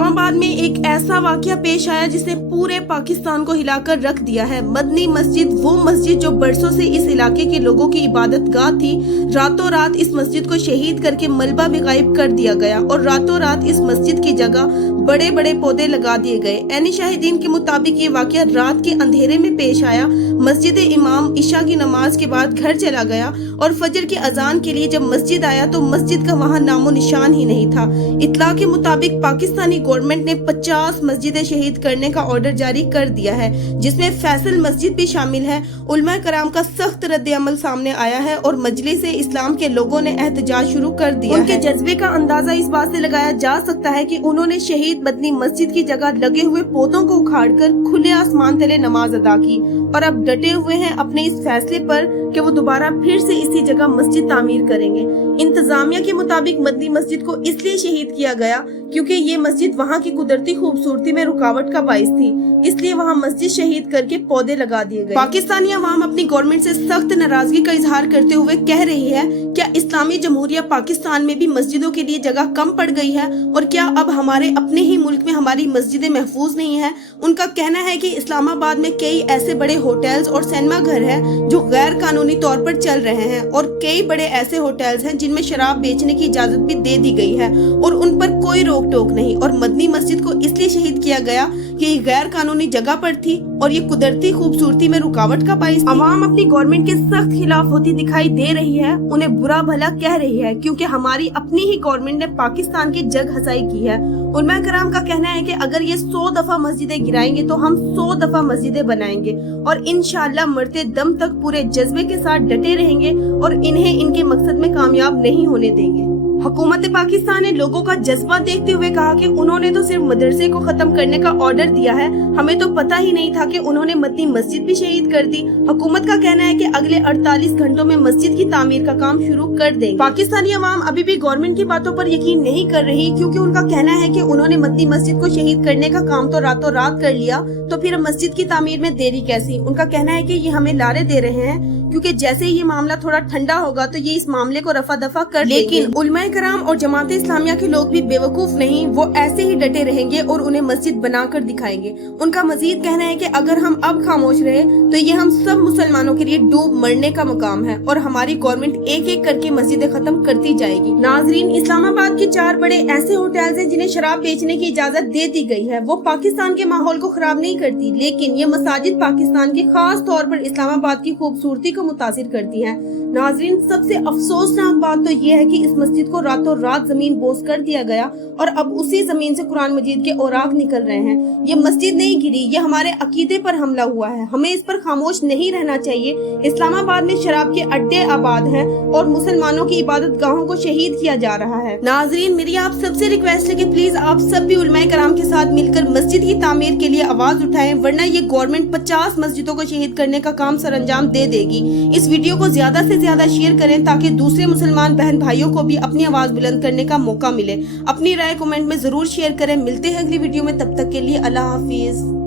اسلام آباد میں ایک ایسا واقعہ پیش آیا جسے پورے پاکستان کو ہلا کر رکھ دیا ہے۔ مدنی مسجد، وہ مسجد جو برسوں سے اس علاقے کے لوگوں کی عبادت گاہ تھی، راتوں رات اس مسجد کو شہید کر کے ملبہ بھی غائب کر دیا گیا اور راتوں رات اس مسجد کی جگہ بڑے بڑے پودے لگا دیے گئے۔ عینی شاہدین کے مطابق یہ واقعہ رات کے اندھیرے میں پیش آیا۔ مسجد امام عشاء کی نماز کے بعد گھر چلا گیا اور فجر کی اذان کے لیے جب مسجد آیا تو مسجد کا وہاں نام و نشان ہی نہیں تھا۔ اطلاع کے مطابق پاکستانی گورنمنٹ نے 50 مسجدیں شہید کرنے کا آرڈر جاری کر دیا ہے، جس میں فیصل مسجد بھی شامل ہے۔ علماء کرام کا سخت رد عمل سامنے آیا ہے اور مجلس اسلام کے لوگوں نے احتجاج شروع کر دیا ہے۔ ان کے جذبے کا اندازہ اس بات سے لگایا جا سکتا ہے کہ انہوں نے شہید مدنی مسجد کی جگہ لگے ہوئے پودوں کو اکھاڑ کر کھلے آسمان تلے نماز ادا کی اور اب ڈٹے ہوئے ہیں اپنے اس فیصلے پر کہ وہ دوبارہ پھر سے اسی جگہ مسجد تعمیر کریں گے۔ انتظامیہ کے مطابق مدنی مسجد کو اس لیے شہید کیا گیا کیونکہ یہ مسجد وہاں کی قدرتی خوبصورتی میں رکاوٹ کا باعث تھی، اس لیے وہاں مسجد شہید کر کے پودے لگا دیے گئے۔ پاکستانی عوام اپنی گورنمنٹ سے سخت ناراضگی کا اظہار کرتے ہوئے کہہ رہی ہے، کیا اسلامی جمہوریہ پاکستان میں بھی مسجدوں کے لیے جگہ کم پڑ گئی ہے اور کیا اب ہمارے اپنے ہی ملک میں ہماری مسجدیں محفوظ نہیں ہیں؟ ان کا کہنا ہے کہ اسلام آباد میں کئی ایسے بڑے ہوٹلز اور سینما گھر ہیں جو غیر قانونی طور پر چل رہے ہیں اور کئی بڑے ایسے ہوٹلز ہیں جن میں شراب بیچنے کی اجازت بھی دے دی گئی ہے اور ان پر کوئی روک ٹوک نہیں، اور مدنی مسجد کو اس لیے شہید کیا گیا کہ یہ غیر قانونی جگہ پر تھی اور یہ قدرتی خوبصورتی میں رکاوٹ کا باعث تھی۔ عوام اپنی گورنمنٹ کے سخت خلاف ہوتی دکھائی دے رہی ہے، انہیں برا بھلا کہہ رہی ہے کیونکہ ہماری اپنی ہی گورنمنٹ نے پاکستان کی جگ ہسائی کی ہے۔ علماء کرام کا کہنا ہے کہ اگر یہ 100 دفعہ مسجدیں گرائیں گے تو ہم 100 دفعہ مسجدیں بنائیں گے اور انشاءاللہ مرتے دم تک پورے جذبے کے ساتھ ڈٹے رہیں گے اور انہیں ان کے مقصد میں کامیاب نہیں ہونے دیں گے۔ حکومت پاکستان نے لوگوں کا جذبہ دیکھتے ہوئے کہا کہ انہوں نے تو صرف مدرسے کو ختم کرنے کا آرڈر دیا ہے، ہمیں تو پتہ ہی نہیں تھا کہ انہوں نے مدنی مسجد بھی شہید کر دی۔ حکومت کا کہنا ہے کہ اگلے 48 گھنٹوں میں مسجد کی تعمیر کا کام شروع کر دیں گے۔ پاکستانی عوام ابھی بھی گورنمنٹ کی باتوں پر یقین نہیں کر رہی کیونکہ ان کا کہنا ہے کہ انہوں نے مدنی مسجد کو شہید کرنے کا کام تو راتوں رات کر لیا، تو پھر مسجد کی تعمیر میں دیری کیسی؟ ان کا کہنا ہے کہ یہ ہمیں لارے دے رہے ہیں کیونکہ جیسے ہی یہ معاملہ تھوڑا ٹھنڈا ہوگا تو یہ اس معاملے کو رفع دفع کر دیں گے۔ لیکن علماء کرام اور جماعت اسلامیہ کے لوگ بھی بے وقوف نہیں، وہ ایسے ہی ڈٹے رہیں گے اور انہیں مسجد بنا کر دکھائیں گے۔ ان کا مزید کہنا ہے کہ اگر ہم اب خاموش رہے تو یہ ہم سب مسلمانوں کے لیے ڈوب مرنے کا مقام ہے اور ہماری گورنمنٹ ایک ایک کر کے مسجدیں ختم کرتی جائے گی۔ ناظرین، اسلام آباد کے 4 بڑے ایسے ہوٹلز ہیں جنہیں شراب بیچنے کی اجازت دے دی گئی ہے۔ وہ پاکستان کے ماحول کو خراب نہیں کرتی، لیکن یہ مساجد پاکستان کی خاص طور پر اسلام آباد کی خوبصورتی کو متاثر کرتی ہیں۔ ناظرین، سب سے افسوسناک بات تو یہ ہے کہ اس مسجد کو راتوں رات زمین بوس کر دیا گیا اور اب اسی زمین سے قرآن مجید کے اوراق نکل رہے ہیں۔ یہ مسجد نہیں گری، یہ ہمارے عقیدے پر حملہ ہوا ہے، ہمیں اس پر خاموش نہیں رہنا چاہیے۔ اسلام آباد میں شراب کے اڈے آباد ہیں اور مسلمانوں کی عبادت گاہوں کو شہید کیا جا رہا ہے۔ ناظرین، میری آپ سب سے ریکویسٹ ہے کہ پلیز آپ سب بھی علماء کرام کے ساتھ مل کر مسجد کی تعمیر کے لیے آواز اٹھائیں، ورنہ یہ گورنمنٹ 50 مسجدوں کو شہید کرنے کا کام سر انجام دے دے گی۔ اس ویڈیو کو زیادہ سے زیادہ شیئر کریں تاکہ دوسرے مسلمان بہن بھائیوں کو بھی اپنی آواز بلند کرنے کا موقع ملے۔ اپنی رائے کمنٹ میں ضرور شیئر کریں۔ ملتے ہیں اگلی ویڈیو میں، تب تک کے لیے اللہ حافظ۔